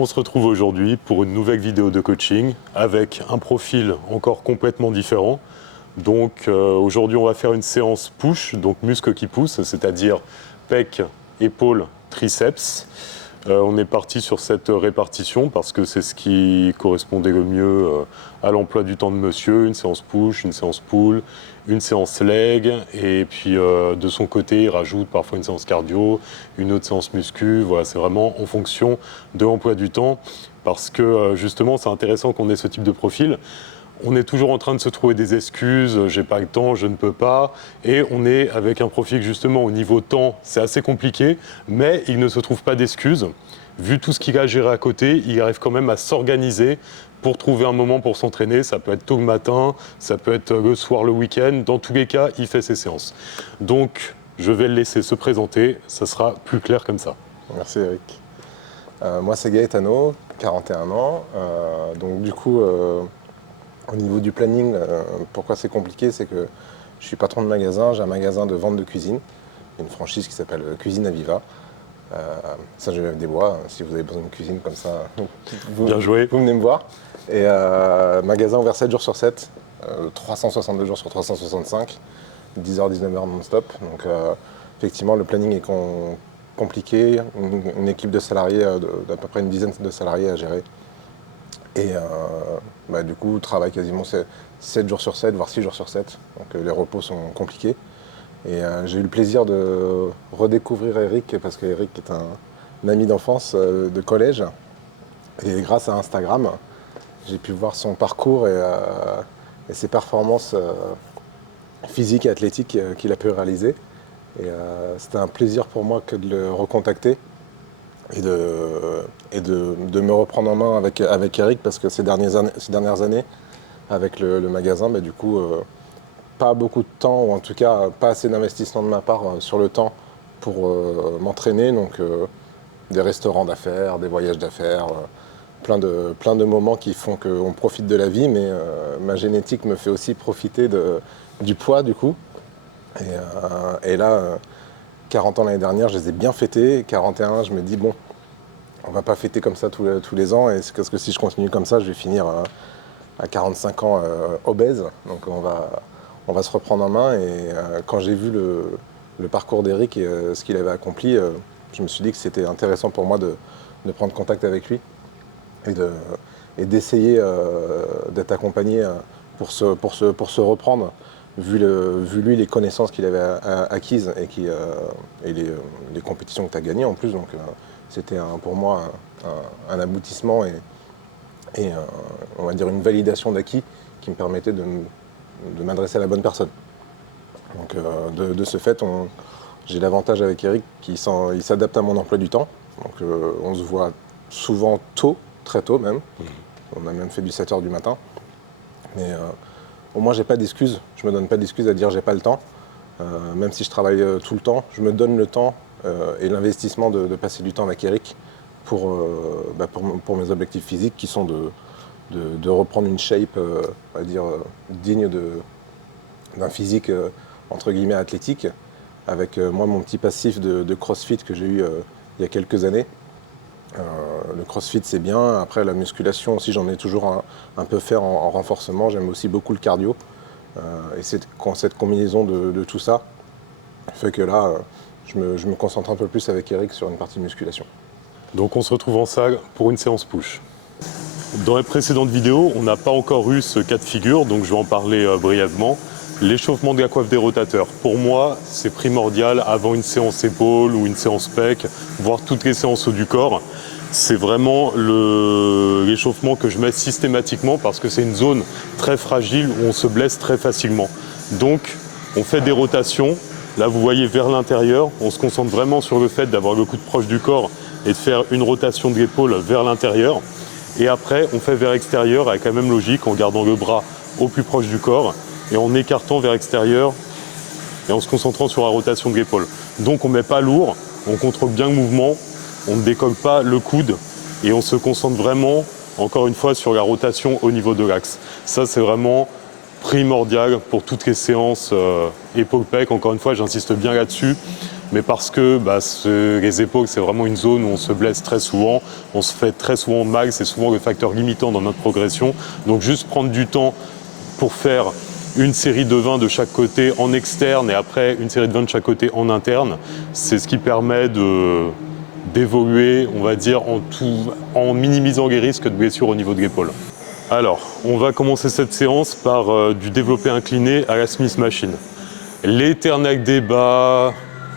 On se retrouve aujourd'hui pour une nouvelle vidéo de coaching avec un profil encore complètement différent. Donc aujourd'hui on va faire une séance push, donc muscles qui poussent, c'est-à-dire pec, épaules, triceps. On est parti sur cette répartition parce que c'est ce qui correspondait le mieux à l'emploi du temps de monsieur, une séance push, une séance pull, une séance leg, et puis de son côté il rajoute parfois une séance cardio, une autre séance muscu. Voilà, c'est vraiment en fonction de l'emploi du temps parce que justement c'est intéressant qu'on ait ce type de profil. On est toujours en train de se trouver des excuses, j'ai pas le temps, je ne peux pas, et on est avec un profil justement au niveau temps, c'est assez compliqué, mais il ne se trouve pas d'excuses. Vu tout ce qu'il a géré à côté, il arrive quand même à s'organiser pour trouver un moment pour s'entraîner. Ça peut être tôt le matin, ça peut être le soir, le week-end. Dans tous les cas, il fait ses séances. Donc, je vais le laisser se présenter, ça sera plus clair comme ça. Merci Eric. Moi c'est Gaetano, 41 ans. Donc du coup, au niveau du planning, pourquoi c'est compliqué, c'est que je suis patron de magasin, j'ai un magasin de vente de cuisine, une franchise qui s'appelle Cuisine Aviva. Saint-Genève-des-Bois, si vous avez besoin de cuisine comme ça, Bien joué. Vous venez me voir. Et magasin ouvert 7 jours sur 7, 362 jours sur 365, 10h, 19h non-stop. Donc effectivement, le planning est compliqué, une équipe de salariés, d'à peu près une dizaine de salariés à gérer. Et du coup, travaille quasiment 7 jours sur 7, voire 6 jours sur 7. Donc les repos sont compliqués. Et j'ai eu le plaisir de redécouvrir Eric, parce qu'Eric est un ami d'enfance de collège. Et grâce à Instagram, j'ai pu voir son parcours et ses performances physiques et athlétiques qu'il a pu réaliser. Et c'était un plaisir pour moi que de le recontacter et de me reprendre en main avec Eric, parce que ces dernières années, avec le magasin, du coup, pas beaucoup de temps, ou en tout cas pas assez d'investissement de ma part sur le temps pour m'entraîner. Donc des restaurants d'affaires, des voyages d'affaires, plein de moments qui font qu'on profite de la vie, mais ma génétique me fait aussi profiter du poids du coup. Et là, 40 ans l'année dernière, je les ai bien fêtés. 41, je me dis bon, on va pas fêter comme ça tous les ans, et c'est parce que si je continue comme ça, je vais finir à 45 ans obèse. Donc on va se reprendre en main. Et quand j'ai vu le parcours d'Eric et ce qu'il avait accompli, je me suis dit que c'était intéressant pour moi de prendre contact avec lui et d'essayer d'être accompagné pour se reprendre, vu lui les connaissances qu'il avait acquises et les compétitions que tu as gagnées en plus. Donc c'était pour moi un aboutissement et on va dire une validation d'acquis qui me permettait de m'adresser à la bonne personne. Donc de ce fait, j'ai l'avantage avec Eric qu'il s'adapte à mon emploi du temps. Donc on se voit souvent tôt, très tôt même. On a même fait du 7h du matin. Mais au moins j'ai pas d'excuses. Je me donne pas d'excuses à dire j'ai pas le temps. Même si je travaille tout le temps, je me donne le temps et l'investissement de passer du temps avec Eric pour mes objectifs physiques, qui sont de reprendre une shape, on va dire, digne d'un physique entre guillemets athlétique, avec moi mon petit passif de CrossFit que j'ai eu il y a quelques années. Le CrossFit c'est bien, après la musculation aussi j'en ai toujours un peu fait en renforcement, j'aime aussi beaucoup le cardio. Et cette combinaison de tout ça fait que là je me concentre un peu plus avec Eric sur une partie de musculation. Donc on se retrouve en salle pour une séance push. Dans les précédentes vidéos, on n'a pas encore eu ce cas de figure, donc je vais en parler brièvement. L'échauffement de la coiffe des rotateurs, pour moi, c'est primordial avant une séance épaule ou une séance pec, voire toutes les séances haut du corps. C'est vraiment l'échauffement que je mets systématiquement parce que c'est une zone très fragile où on se blesse très facilement. Donc, on fait des rotations. Là, vous voyez vers l'intérieur, on se concentre vraiment sur le fait d'avoir le coude proche du corps et de faire une rotation de l'épaule vers l'intérieur. Et après, on fait vers l'extérieur avec la même logique, en gardant le bras au plus proche du corps et en écartant vers l'extérieur et en se concentrant sur la rotation de l'épaule. Donc on ne met pas lourd, on contrôle bien le mouvement, on ne décolle pas le coude et on se concentre vraiment, encore une fois, sur la rotation au niveau de l'axe. Ça, c'est vraiment primordial pour toutes les séances épaule-pec. Encore une fois, j'insiste bien là-dessus. mais parce que les épaules, c'est vraiment une zone où on se blesse très souvent, on se fait très souvent mal, c'est souvent le facteur limitant dans notre progression. Donc juste prendre du temps pour faire une série de 20 de chaque côté en externe et après une série de 20 de chaque côté en interne, c'est ce qui permet d'évoluer, on va dire, en minimisant les risques de blessure au niveau de l'épaule. Alors, on va commencer cette séance par du développé incliné à la Smith Machine. L'éternel débat,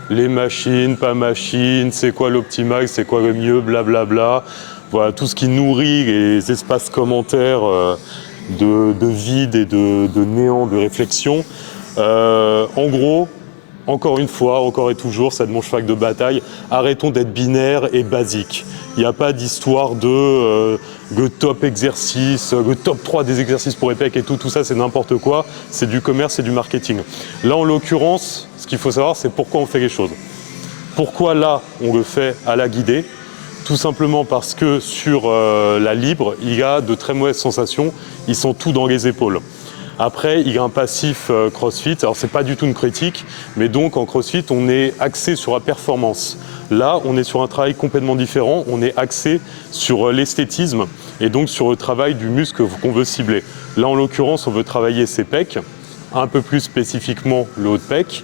les machines, pas machines, c'est quoi l'optimal, c'est quoi le mieux, blablabla. Voilà, tout ce qui nourrit les espaces commentaires de vide et de néant, de réflexion. En gros, encore une fois, encore et toujours, c'est de mon cheval de bataille, arrêtons d'être binaires et basiques. Il n'y a pas d'histoire de le top exercice, le top 3 des exercices pour EPEC et tout ça c'est n'importe quoi, c'est du commerce, c'est du marketing. Là en l'occurrence, ce qu'il faut savoir c'est pourquoi on fait les choses. Pourquoi là on le fait à la guidée? Tout simplement parce que sur la libre, il y a de très mauvaises sensations, ils sont tous dans les épaules. Après, il y a un passif CrossFit, alors c'est pas du tout une critique, mais donc en CrossFit, on est axé sur la performance. Là, on est sur un travail complètement différent, on est axé sur l'esthétisme et donc sur le travail du muscle qu'on veut cibler. Là, en l'occurrence, on veut travailler ses pecs, un peu plus spécifiquement le haut de pec.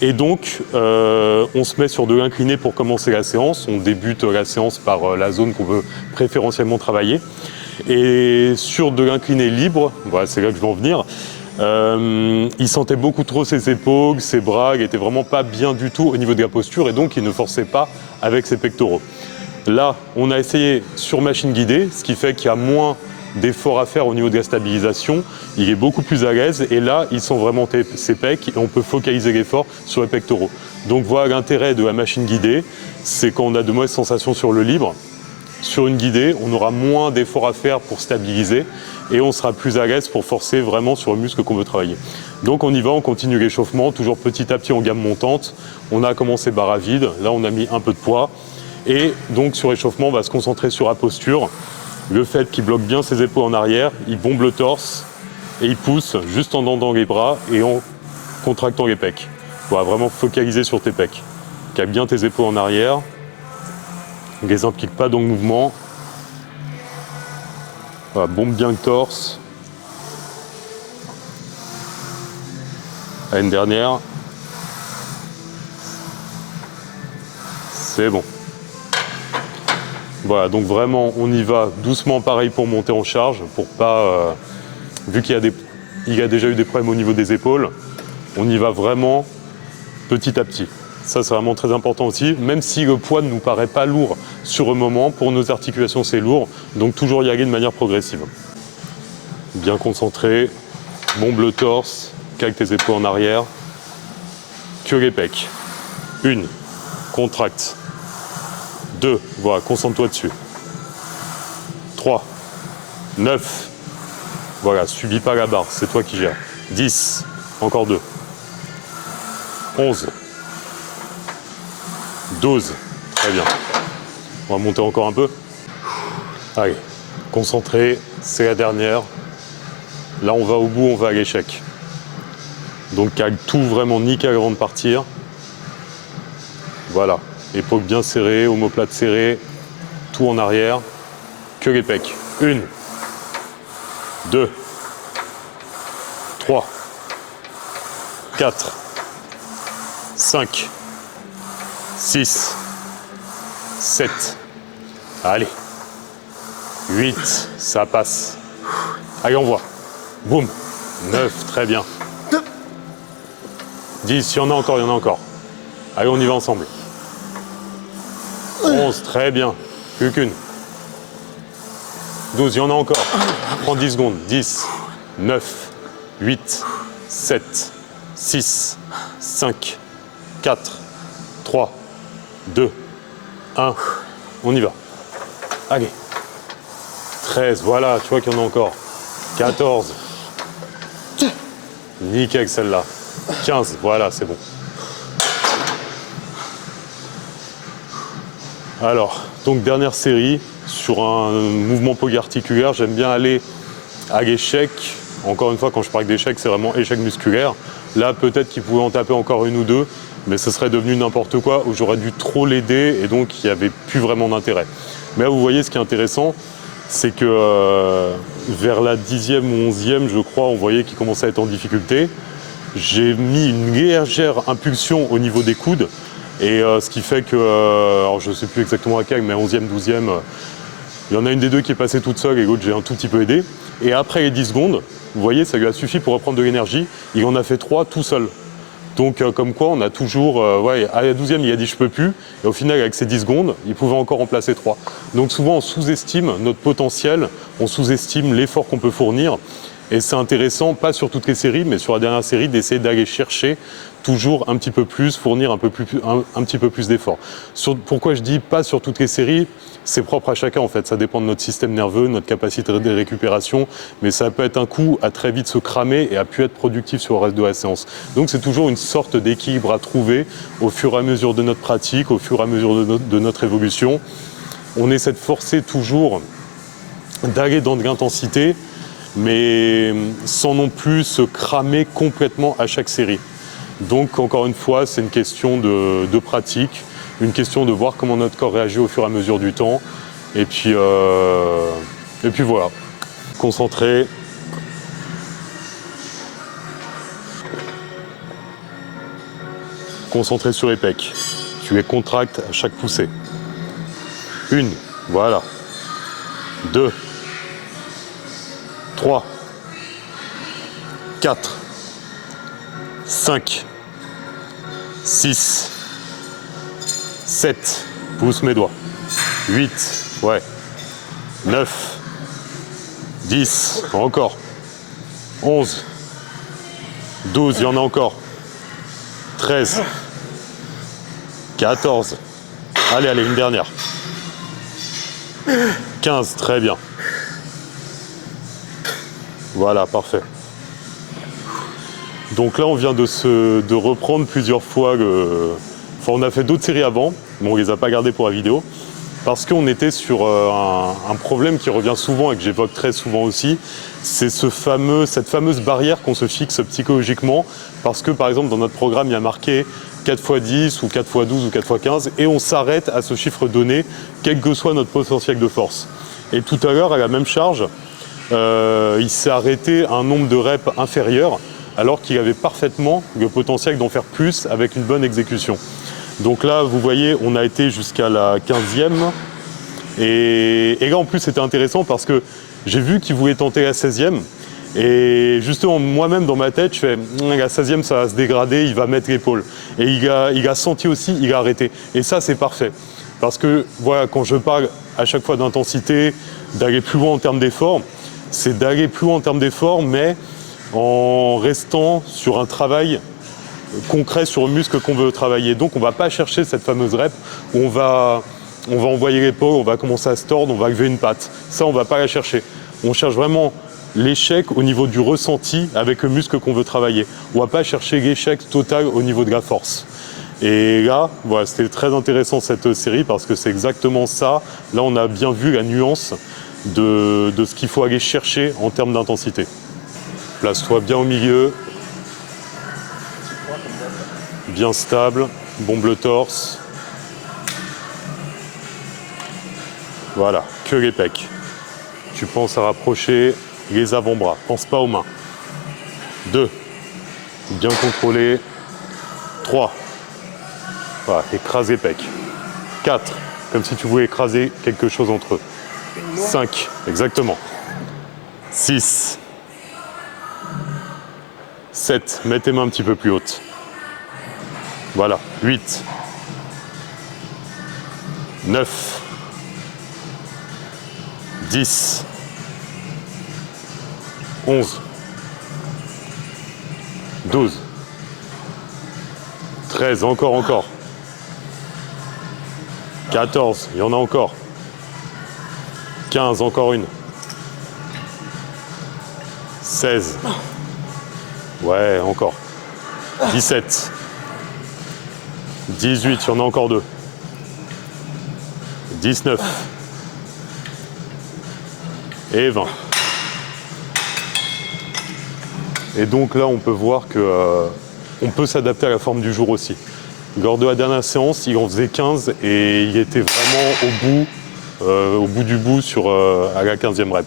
Et donc, on se met sur de l'incliné pour commencer la séance. On débute la séance par la zone qu'on veut préférentiellement travailler. Et sur de l'incliné libre, voilà, c'est là que je veux en venir, il sentait beaucoup trop ses épaules, ses bras, il n'était vraiment pas bien du tout au niveau de la posture et donc il ne forçait pas avec ses pectoraux. Là, on a essayé sur machine guidée, ce qui fait qu'il y a moins d'efforts à faire au niveau de la stabilisation, il est beaucoup plus à l'aise et là, il sent vraiment ses pecs et on peut focaliser l'effort sur les pectoraux. Donc voilà l'intérêt de la machine guidée, c'est quand on a de mauvaises sensations sur le libre. Sur une guidée, on aura moins d'efforts à faire pour stabiliser et on sera plus à l'aise pour forcer vraiment sur le muscle qu'on veut travailler. Donc on y va, on continue l'échauffement, toujours petit à petit en gamme montante. On a commencé barre à vide, là on a mis un peu de poids. Et donc sur l'échauffement, on va se concentrer sur la posture. Le fait qu'il bloque bien ses épaules en arrière, il bombe le torse et il pousse juste en tendant les bras et en contractant les pecs. On va vraiment focaliser sur tes pecs. Cale bien tes épaules en arrière. Ne les implique pas dans le mouvement. Voilà, bombe bien le torse. Allez, une dernière. C'est bon. Voilà, donc vraiment, on y va doucement, pareil pour monter en charge, pour pas, vu qu'il y a déjà eu des problèmes au niveau des épaules, on y va vraiment petit à petit. Ça, c'est vraiment très important aussi, même si le poids ne nous paraît pas lourd sur le moment, pour nos articulations, c'est lourd, donc toujours y aller de manière progressive. Bien concentré, bombe le torse, cale tes épaules en arrière, que les pecs. 1, contracte. 2, voilà, concentre-toi dessus. 3, 9, voilà, subis pas la barre, c'est toi qui gères. 10, encore 2. 11, 12, très bien. On va monter encore un peu. Allez, concentré, c'est la dernière. Là, on va au bout, on va à l'échec. Donc, cale tout vraiment nickel avant de partir. Voilà, épaules bien serrées, omoplate serrée, tout en arrière. Que les pecs. 1, 2, 3, 4, 5, 6, 7, allez, 8, ça passe. Allez, on voit. Boum, 9, très bien. 10, il y en a encore, il y en a encore. Allez, on y va ensemble. 11, très bien, plus qu'une. 12, il y en a encore. Prends 10 secondes. 10, 9, 8, 7, 6, 5, 4, 3, 2, 1. On y va. Allez. 13, voilà, tu vois qu'il y en a encore. 14. Nickel celle-là. 15, voilà, c'est bon. Alors, donc dernière série sur un mouvement polyarticulaire. J'aime bien aller à l'échec Encore une fois, quand je parle d'échec, c'est vraiment échec musculaire. Là, peut-être qu'il pouvait en taper encore une ou deux, mais ce serait devenu n'importe quoi, où j'aurais dû trop l'aider, et donc il n'y avait plus vraiment d'intérêt. Mais là, vous voyez, ce qui est intéressant, c'est que vers la 10e ou 11e, je crois, on voyait qu'il commençait à être en difficulté. J'ai mis une légère impulsion au niveau des coudes, et ce qui fait que, alors je ne sais plus exactement à quel, mais 11e, 12e, il y en a une des deux qui est passée toute seule et l'autre j'ai un tout petit peu aidé. Et après les 10 secondes, vous voyez, ça lui a suffi pour reprendre de l'énergie. Il en a fait 3 tout seul. Donc comme quoi, on a toujours... ouais, à la 12e, il a dit « je peux plus ». Et au final, avec ces 10 secondes, il pouvait encore en placer 3. Donc souvent, on sous-estime notre potentiel, on sous-estime l'effort qu'on peut fournir. Et c'est intéressant, pas sur toutes les séries, mais sur la dernière série, d'essayer d'aller chercher toujours un petit peu plus, fournir un petit peu plus d'efforts. Pourquoi je dis pas sur toutes les séries? C'est propre à chacun en fait, ça dépend de notre système nerveux, notre capacité de récupération, mais ça peut être un coup à très vite se cramer et à pu être productif sur le reste de la séance. Donc c'est toujours une sorte d'équilibre à trouver au fur et à mesure de notre pratique, au fur et à mesure de notre évolution. On essaie de forcer toujours d'aller dans de l'intensité, mais sans non plus se cramer complètement à chaque série. Donc encore une fois, c'est une question de pratique, une question de voir comment notre corps réagit au fur et à mesure du temps. Et puis voilà, concentré. Concentré sur les pecs. Tu les contractes à chaque poussée. 1, voilà. 2, 3, 4, 5, 6, 7, pousse mes doigts, 8, ouais, 9, 10, encore, 11, 12, il y en a encore, 13, 14, allez, une dernière, 15, très bien, voilà, parfait. Donc là, on vient de reprendre plusieurs fois Enfin, on a fait d'autres séries avant, mais on ne les a pas gardées pour la vidéo, parce qu'on était sur un problème qui revient souvent et que j'évoque très souvent aussi, c'est cette fameuse barrière qu'on se fixe psychologiquement, parce que par exemple, dans notre programme, il y a marqué 4x10 ou 4x12 ou 4x15, et on s'arrête à ce chiffre donné, quel que soit notre potentiel de force. Et tout à l'heure, à la même charge, il s'est arrêté à un nombre de reps inférieur, alors qu'il avait parfaitement le potentiel d'en faire plus avec une bonne exécution. Donc là, vous voyez, on a été jusqu'à la 15e. Et là, en plus, c'était intéressant parce que j'ai vu qu'il voulait tenter la 16e. Et justement, moi-même, dans ma tête, je fais la 16e, ça va se dégrader, il va mettre l'épaule. Et il a senti aussi, il a arrêté. Et ça, c'est parfait. Parce que, voilà, quand je parle à chaque fois d'intensité, d'aller plus loin en termes d'effort, c'est d'aller plus loin en termes d'effort, mais en restant sur un travail concret sur le muscle qu'on veut travailler. Donc on ne va pas chercher cette fameuse rep où on va envoyer l'épaule, on va commencer à se tordre, on va lever une patte. Ça, on ne va pas la chercher. On cherche vraiment l'échec au niveau du ressenti avec le muscle qu'on veut travailler. On ne va pas chercher l'échec total au niveau de la force. Et là, voilà, c'était très intéressant cette série parce que c'est exactement ça. Là, on a bien vu la nuance de ce qu'il faut aller chercher en termes d'intensité. Place-toi bien au milieu, bien stable, bombe le torse. Voilà, que les pecs. Tu penses à rapprocher les avant-bras, pense pas aux mains. 2, bien contrôlé. 3, voilà, écrase les pecs. 4, comme si tu voulais écraser quelque chose entre eux. 5, exactement. 6, 7, mets tes mains un petit peu plus hautes. Voilà, 8, 9, 10, 11, 12, 13, encore. 14, il y en a encore. 15, encore une. 16. Ouais, encore. 17. 18, il y en a encore 2. 19. Et 20. Et donc là, on peut voir qu'on peut s'adapter à la forme du jour aussi. Lors de la dernière séance, il en faisait 15 et il était vraiment au bout du bout à la 15e rep.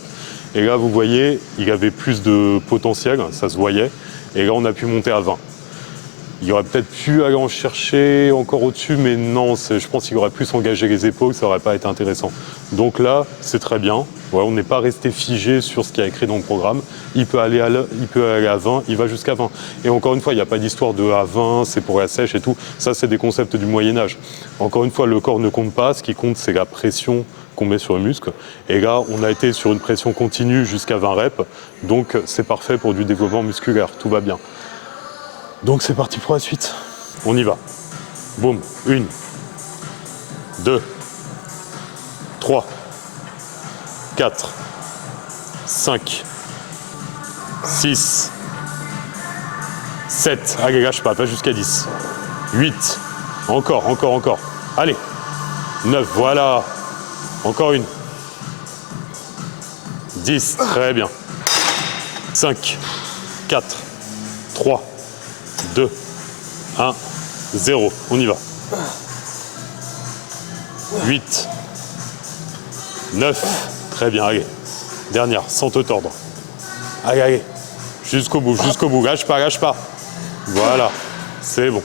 Et là, vous voyez, il avait plus de potentiel, ça se voyait. Et là, on a pu monter à 20. Il aurait peut-être pu aller en chercher encore au-dessus, mais non, je pense qu'il aurait plus engagé les épaules, ça n'aurait pas été intéressant. Donc là, c'est très bien. Ouais, on n'est pas resté figé sur ce qui est écrit dans le programme. Il peut aller à 20, il va jusqu'à 20. Et encore une fois, il n'y a pas d'histoire de à 20, c'est pour la sèche et tout. Ça, c'est des concepts du Moyen-Âge. Encore une fois, le corps ne compte pas. Ce qui compte, c'est la pression qu'on met sur le muscle. Et là, on a été sur une pression continue jusqu'à 20 reps. Donc, c'est parfait pour du développement musculaire. Tout va bien. Donc c'est parti pour la suite. On y va. Boum. 1, 2, 3, 4, 5, 6, 7. Allez, lâche pas, va jusqu'à 10. 8. Encore. Allez. 9, voilà. Encore une. 10, très bien. 5, 4, 3, 2, 1, 0. On y va. 8, 9. Très bien, allez. Dernière, sans te tordre. Allez. Jusqu'au bout. Lâche pas. Voilà, c'est bon.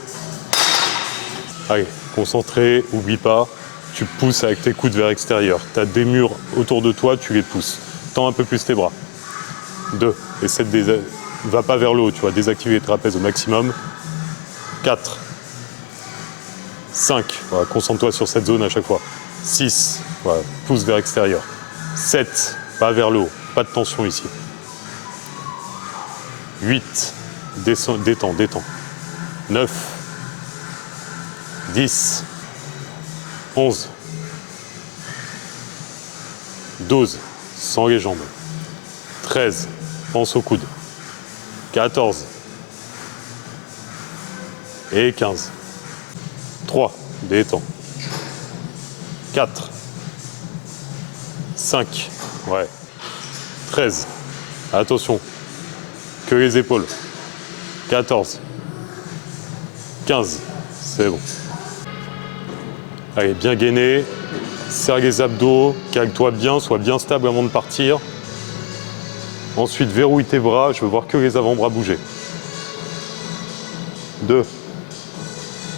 Allez, concentré, oublie pas. Tu pousses avec tes coudes vers l'extérieur. Tu as des murs autour de toi, tu les pousses. Tends un peu plus tes bras. 2. Essaie de va pas vers le haut, tu vas désactiver les trapèzes au maximum. 4. 5. Voilà, concentre-toi sur cette zone à chaque fois. 6. Voilà, pousse vers l'extérieur. 7. Pas vers le haut. Pas de tension ici. 8. Détends. 9. 10. 11. 12. Sans les jambes. 13. Pense au coude. 14. Et 15. 3. Détends. 4. 5. Ouais. 13. Attention. Que les épaules. 14. 15. C'est bon. Allez, bien gainé. Serre les abdos. Cale-toi bien. Sois bien stable avant de partir. Ensuite, verrouille tes bras. Je veux voir que les avant-bras bouger. 2.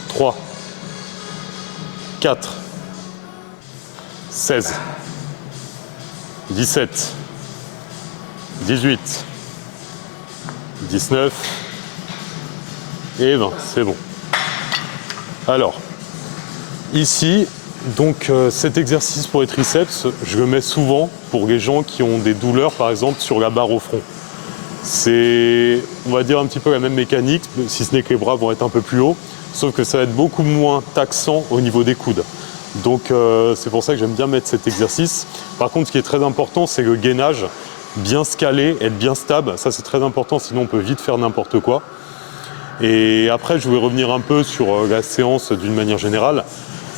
3. 4. 16. 17. 18. 19. Et 20. C'est bon. Alors, ici, donc cet exercice pour les triceps, je le mets souvent pour les gens qui ont des douleurs, par exemple, sur la barre au front. C'est, on va dire, un petit peu la même mécanique, si ce n'est que les bras vont être un peu plus hauts, sauf que ça va être beaucoup moins taxant au niveau des coudes. Donc c'est pour ça que j'aime bien mettre cet exercice. Par contre, ce qui est très important, c'est le gainage, bien se caler, être bien stable. Ça, c'est très important, sinon on peut vite faire n'importe quoi. Et après, je vais revenir un peu sur la séance d'une manière générale.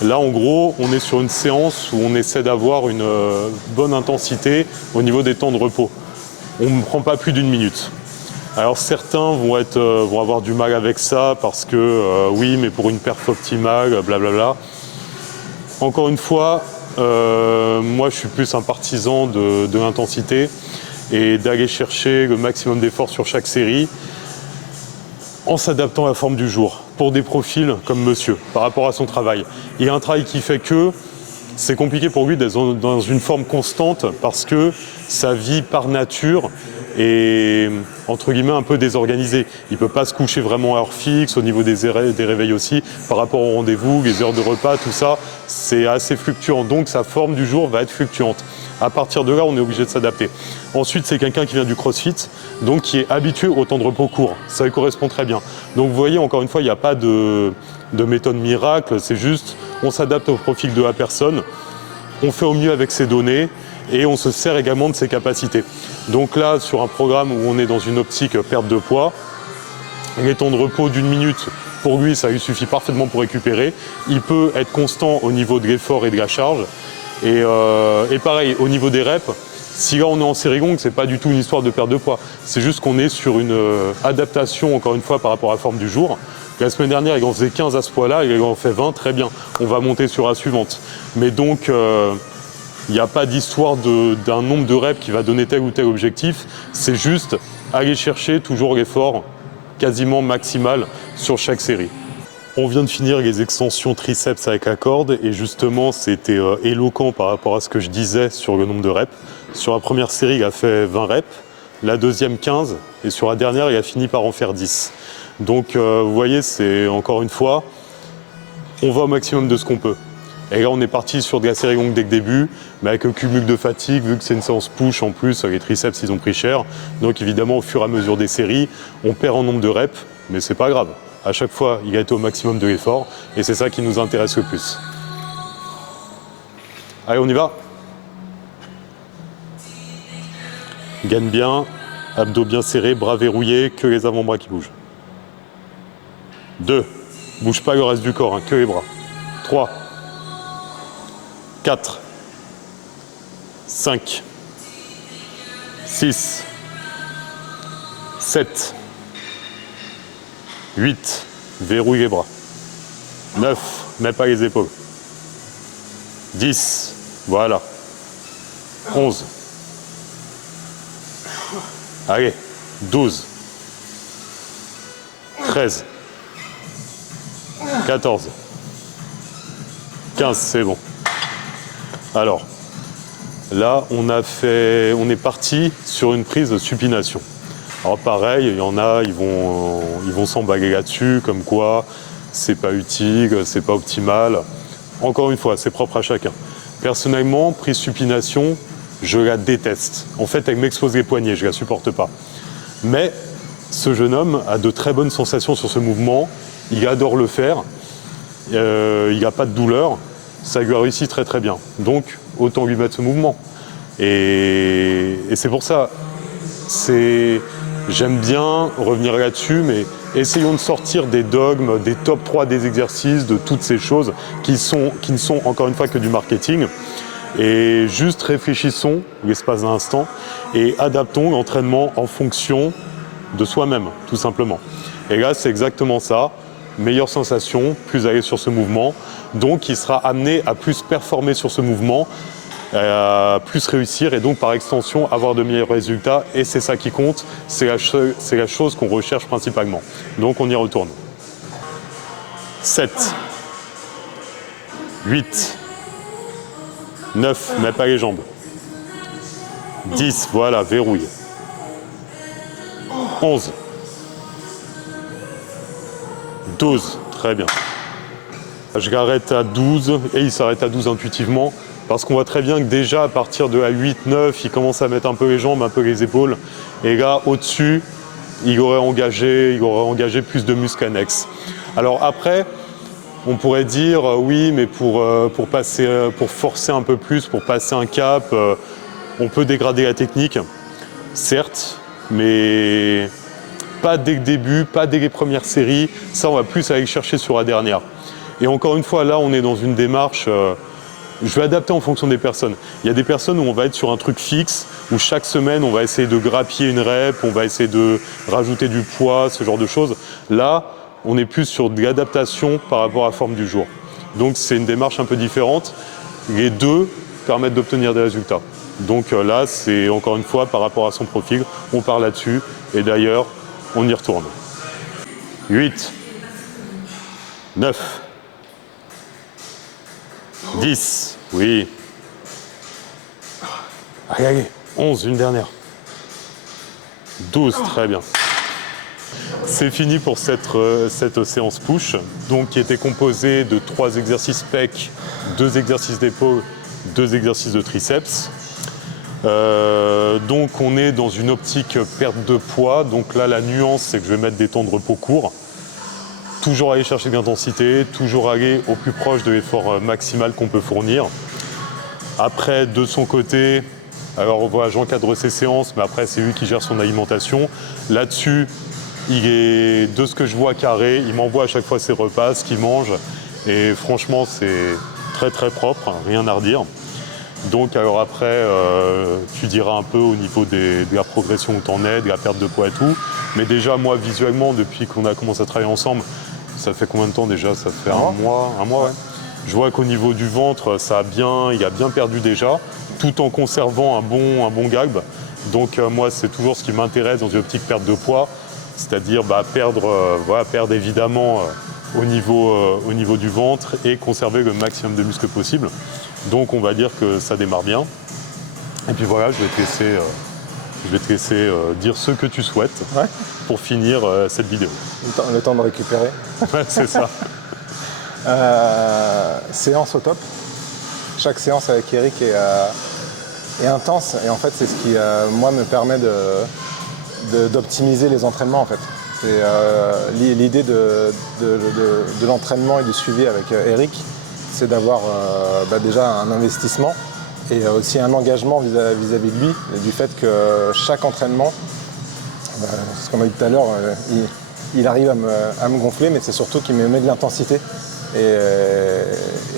Là, en gros, on est sur une séance où on essaie d'avoir une bonne intensité au niveau des temps de repos. On ne prend pas plus d'1 minute. Alors certains vont avoir du mal avec ça parce que oui, mais pour une perf optimale, blablabla. Encore une fois, moi je suis plus un partisan de l'intensité et d'aller chercher le maximum d'efforts sur chaque série en s'adaptant à la forme du jour. Pour des profils comme monsieur, par rapport à son travail. Il y a un travail qui fait que c'est compliqué pour lui d'être dans une forme constante parce que sa vie par nature est entre guillemets un peu désorganisée. Il ne peut pas se coucher vraiment à heure fixe, au niveau des réveils aussi, par rapport au rendez-vous, les heures de repas, tout ça, c'est assez fluctuant. Donc sa forme du jour va être fluctuante. À partir de là, on est obligé de s'adapter. Ensuite, c'est quelqu'un qui vient du crossfit, donc qui est habitué au temps de repos court. Ça lui correspond très bien. Donc vous voyez, encore une fois, il n'y a pas de méthode miracle, c'est juste, on s'adapte au profil de la personne, on fait au mieux avec ses données et on se sert également de ses capacités. Donc là, sur un programme où on est dans une optique perte de poids, les temps de repos d'1 minute, pour lui, ça lui suffit parfaitement pour récupérer. Il peut être constant au niveau de l'effort et de la charge. Et pareil, au niveau des reps, Si là on est en série longue, c'est pas du tout une histoire de perte de poids. C'est juste qu'on est sur une adaptation, encore une fois, par rapport à la forme du jour. La semaine dernière, il en faisait 15 à ce poids-là, il en fait 20, très bien. On va monter sur la suivante. Mais donc, il n'y a pas d'histoire d'un nombre de reps qui va donner tel ou tel objectif. C'est juste aller chercher toujours l'effort quasiment maximal sur chaque série. On vient de finir les extensions triceps avec la corde et justement c'était éloquent par rapport à ce que je disais sur le nombre de reps. Sur la première série, il a fait 20 reps, la deuxième 15 et sur la dernière, il a fini par en faire 10. Donc vous voyez, c'est encore une fois, on va au maximum de ce qu'on peut. Et là, on est parti sur de la série longue dès le début, mais avec un cumul de fatigue, vu que c'est une séance push en plus, les triceps, ils ont pris cher. Donc évidemment, au fur et à mesure des séries, on perd en nombre de reps, mais c'est pas grave. À chaque fois, il a été au maximum de l'effort, et c'est ça qui nous intéresse le plus. Allez, on y va. Gagne bien, abdos bien serrés, bras verrouillés, que les avant-bras qui bougent. 2. Bouge pas le reste du corps, hein, que les bras. 3. 4. 5. 6. 7. 8. Verrouille les bras. 9. Mets pas les épaules. 10. Voilà. 11. Allez. 12. 13. 14. 15, c'est bon. Alors, là, on est parti sur une prise de supination. Alors pareil, il y en a, ils vont s'emballer là-dessus, comme quoi c'est pas utile, c'est pas optimal. Encore une fois, c'est propre à chacun. Personnellement, prise supination, je la déteste. En fait, elle m'expose les poignets, je la supporte pas. Mais ce jeune homme a de très bonnes sensations sur ce mouvement, il adore le faire, il n'a pas de douleur, ça lui a réussi très très bien. Donc, autant lui mettre ce mouvement. Et c'est pour ça, j'aime bien revenir là-dessus, mais essayons de sortir des dogmes, des top 3 des exercices, de toutes ces choses qui ne sont encore une fois que du marketing. Et juste réfléchissons l'espace d'un instant et adaptons l'entraînement en fonction de soi-même, tout simplement. Et là, c'est exactement ça. Meilleure sensation, plus aller sur ce mouvement. Donc, il sera amené à plus performer sur ce mouvement, à plus réussir et donc, par extension, avoir de meilleurs résultats. Et c'est ça qui compte, c'est la chose qu'on recherche principalement. Donc, on y retourne. 7, 8, 9, mets pas les jambes. 10, voilà, verrouille. 11, 12, très bien. Je l'arrête à 12 et il s'arrête à 12 intuitivement parce qu'on voit très bien que déjà à partir de la 8, 9, il commence à mettre un peu les jambes, un peu les épaules. Et là, au-dessus, il aurait engagé plus de muscles annexes. Alors après, on pourrait dire oui, mais pour forcer un peu plus, pour passer un cap, on peut dégrader la technique, certes, mais pas dès le début, pas dès les premières séries. Ça, on va plus aller chercher sur la dernière. Et encore une fois, là, on est dans une démarche, je vais adapter en fonction des personnes. Il y a des personnes où on va être sur un truc fixe, où chaque semaine, on va essayer de grappiller une rep, on va essayer de rajouter du poids, ce genre de choses. Là, on est plus sur de l'adaptation par rapport à la forme du jour. Donc, c'est une démarche un peu différente. Les deux permettent d'obtenir des résultats. Donc là, c'est encore une fois par rapport à son profil, on part là-dessus. Et d'ailleurs, on y retourne. 8, 9, 10, oui. Allez, 11, une dernière. 12, très bien. C'est fini pour cette séance push, donc qui était composée de 3 exercices pec, 2 exercices d'épaule, 2 exercices de triceps. Donc on est dans une optique perte de poids, donc là la nuance c'est que je vais mettre des temps de repos courts. Toujours aller chercher de l'intensité, toujours aller au plus proche de l'effort maximal qu'on peut fournir. Après, de son côté, alors voilà, j'encadre ses séances, mais après c'est lui qui gère son alimentation. Là-dessus, il est, de ce que je vois, carré, il m'envoie à chaque fois ses repas, ce qu'il mange, et franchement c'est très très propre, rien à redire. Donc alors après, tu diras un peu au niveau de la progression où t'en es, de la perte de poids et tout. Mais déjà, moi, visuellement, depuis qu'on a commencé à travailler ensemble, ça fait combien de temps déjà? Ça fait un mois, ouais. Je vois qu'au niveau du ventre, il a bien perdu déjà, tout en conservant un bon galbe. Donc moi, c'est toujours ce qui m'intéresse dans une optique perte de poids, c'est-à-dire perdre évidemment au niveau du ventre et conserver le maximum de muscles possible. Donc on va dire que ça démarre bien. Et puis voilà, je vais te laisser dire ce que tu souhaites pour finir cette vidéo. Le temps de récupérer. Ouais, c'est ça. Séance au top. Chaque séance avec Eric est intense et en fait c'est ce qui moi me permet d'optimiser les entraînements en fait. C'est l'idée de l'entraînement et du suivi avec Eric, c'est d'avoir déjà un investissement et aussi un engagement vis-à-vis de lui, et du fait que chaque entraînement, ce qu'on a dit tout à l'heure, il arrive à me gonfler, mais c'est surtout qu'il me met de l'intensité. Et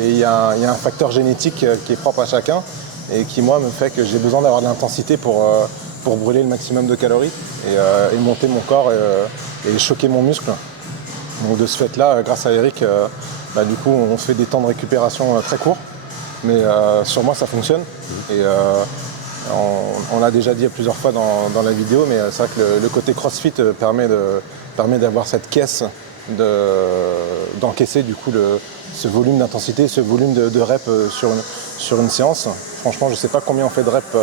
il y a un facteur génétique qui est propre à chacun et qui, moi, me fait que j'ai besoin d'avoir de l'intensité pour brûler le maximum de calories et monter mon corps et choquer mon muscle. Donc de ce fait-là, grâce à Eric, du coup, on fait des temps de récupération très courts. Mais sur moi, ça fonctionne. Et on l'a déjà dit plusieurs fois dans la vidéo, mais c'est vrai que le côté CrossFit permet d'avoir cette caisse d'encaisser du coup ce volume d'intensité, ce volume de reps sur une séance. Franchement, je ne sais pas combien on fait de reps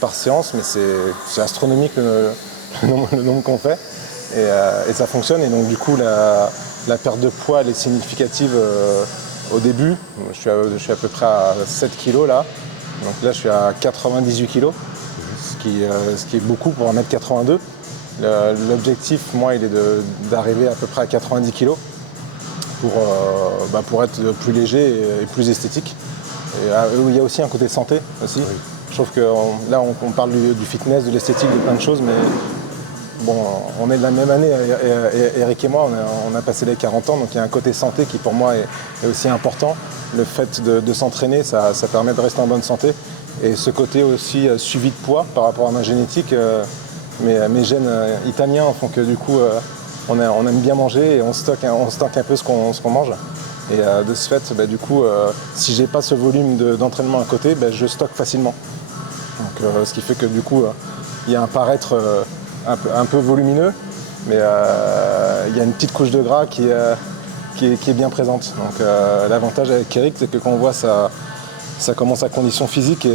par séance, mais c'est astronomique le nombre qu'on fait. Et ça fonctionne. Et donc du coup, la perte de poids elle est significative au début. Je suis à peu près à 7 kg là. Donc là, je suis à 98 kg, ce qui est beaucoup pour 1m82. L'objectif, moi, il est d'arriver à peu près à 90 kg pour être plus léger et plus esthétique. Et il y a aussi un côté santé aussi. Oui. Je trouve que là, on parle du fitness, de l'esthétique, de plein de choses, mais bon, on est de la même année, Eric et moi, on a passé les 40 ans, donc il y a un côté santé qui pour moi est aussi important. Le fait de s'entraîner, ça permet de rester en bonne santé. Et ce côté aussi suivi de poids par rapport à ma génétique, mes gènes italiens font que du coup on aime bien manger et on stocke un peu ce qu'on mange. Et de ce fait, du coup, si j'ai pas ce volume d'entraînement à côté, je stocke facilement. Donc, ce qui fait que du coup, il y a un paraître un peu volumineux, mais il y a une petite couche de gras qui est bien présente. Donc l'avantage avec Eric, c'est que quand on voit ça commence sa condition physique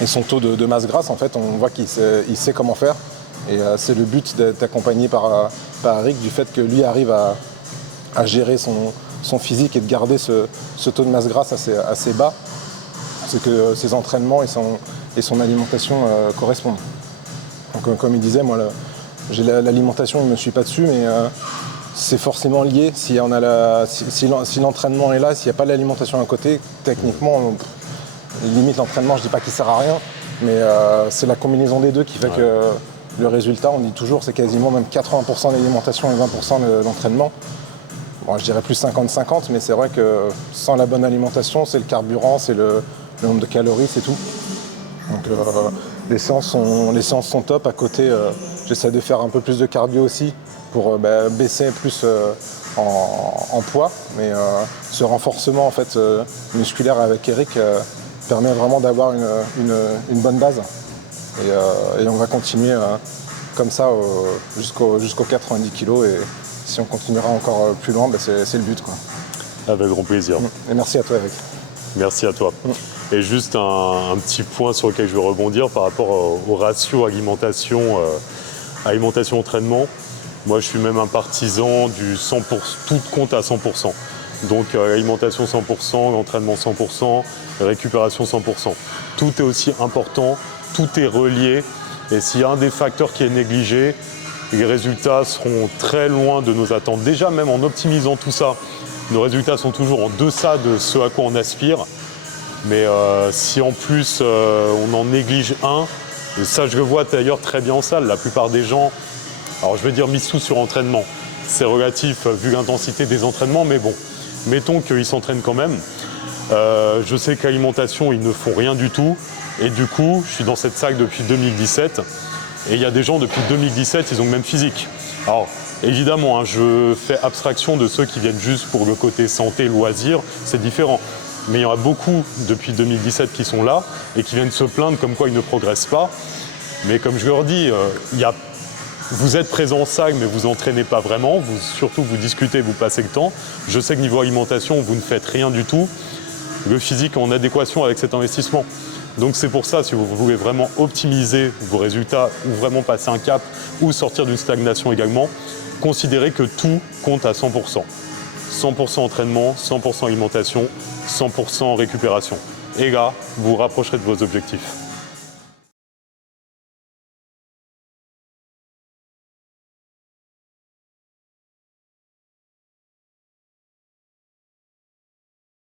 et son taux de masse grasse, en fait, on voit qu'il sait comment faire. Et c'est le but d'être accompagné par Eric, du fait que lui arrive à gérer son physique et de garder ce taux de masse grasse assez bas. C'est que ses entraînements et son alimentation correspondent. Donc, comme il disait, moi, l'alimentation, je ne me suis pas dessus, mais c'est forcément lié. Si l'entraînement est là, s'il n'y a pas l'alimentation à côté, techniquement, limite l'entraînement, je ne dis pas qu'il ne sert à rien, mais c'est la combinaison des deux qui fait que le résultat, on dit toujours, c'est quasiment même 80% d'alimentation et 20% de l'entraînement. Bon, je dirais plus 50-50, mais c'est vrai que sans la bonne alimentation, c'est le carburant, c'est le nombre de calories, c'est tout. Donc les séances sont top. À côté, j'essaie de faire un peu plus de cardio aussi pour baisser plus en poids. Mais ce renforcement en fait, musculaire avec Eric permet vraiment d'avoir une bonne base. Et on va continuer comme ça jusqu'aux 90 kg. Et si on continuera encore plus loin, c'est le but, quoi. Avec grand plaisir. Et merci à toi, Eric. Merci à toi. Et juste un petit point sur lequel je veux rebondir par rapport au ratio alimentation-entraînement. Moi, je suis même un partisan du 100%, tout compte à 100%. Donc, alimentation 100%, l'entraînement 100%, récupération 100%. Tout est aussi important, tout est relié. Et s'il y a un des facteurs qui est négligé, les résultats seront très loin de nos attentes. Déjà, même en optimisant tout ça, nos résultats sont toujours en deçà de ce à quoi on aspire. Mais si en plus on en néglige un, et ça je le vois d'ailleurs très bien en salle, la plupart des gens, alors je vais dire misent tout sur entraînement, c'est relatif vu l'intensité des entraînements, mais bon, mettons qu'ils s'entraînent quand même. Je sais qu'alimentation, ils ne font rien du tout. Et du coup, je suis dans cette salle depuis 2017. Et il y a des gens depuis 2017, ils ont le même physique. Alors, évidemment, hein, je fais abstraction de ceux qui viennent juste pour le côté santé, loisirs, c'est différent. Mais il y en a beaucoup depuis 2017 qui sont là et qui viennent se plaindre comme quoi ils ne progressent pas. Mais comme je leur dis, vous êtes présent en salle, mais vous n'entraînez pas vraiment. Surtout, vous discutez, vous passez le temps. Je sais que niveau alimentation, vous ne faites rien du tout. Le physique est en adéquation avec cet investissement. Donc c'est pour ça, si vous voulez vraiment optimiser vos résultats ou vraiment passer un cap ou sortir d'une stagnation également, considérez que tout compte à 100%. 100% entraînement, 100% alimentation, 100% récupération. Et là, vous vous rapprocherez de vos objectifs.